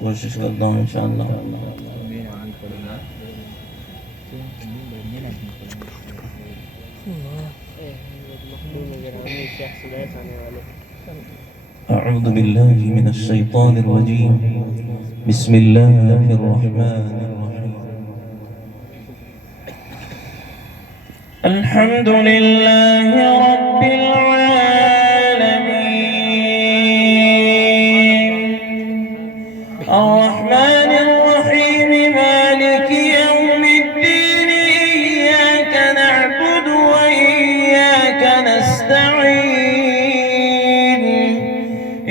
कोशिश करता हूँ इंशाअल्लाह। أعوذ بالله من الشيطان الرجيم. بسم الله الرحمن الرحيم. الحمد لله رب العالمين الرحمن الرحيم مالك يوم الدين إياك نعبد وإياك نستعين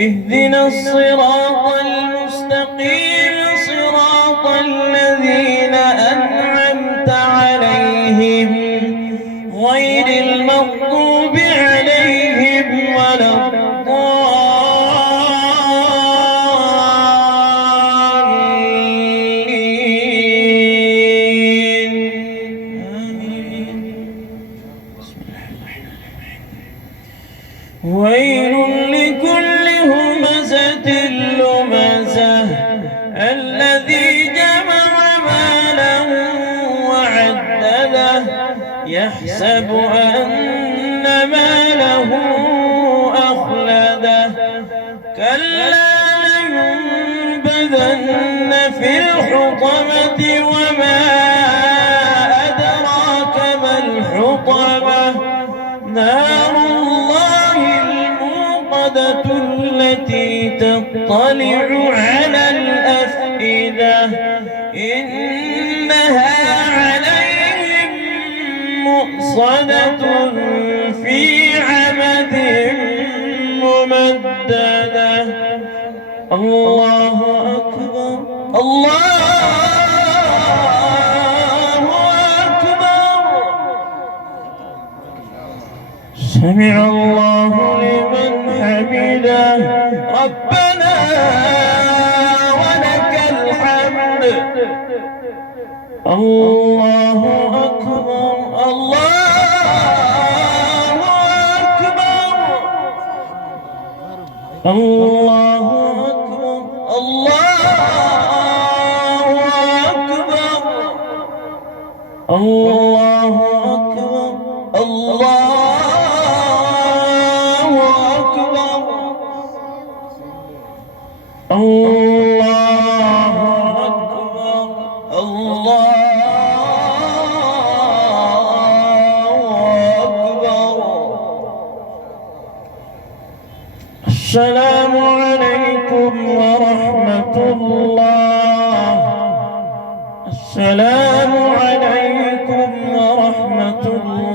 اهدنا الصراط المستقيم صراط الذين أنعمت عليهم غير المغضوب عليهم ولا الضالين آمين. ويل لكل همزة لمزة الذي جمع مالا وعدده يحسب أن ماله أخلده كلا لينبذن في الحطمة وما أدراك ما الحطمة نار الله الموقدة التي تطلع على الأفئدة إنها عليهم مؤصدة في عمد ممددة. الله أكبر الله أكبر. سمع الله لمن حمده ربنا ولك الحمد. الله أكبر الله أكبر الله أكبر الله أكبر الله أكبر الله أكبر الله أكبر الله أكبر. السلام عليكم ورحمة الله. السلام عليكم ورحمة الله.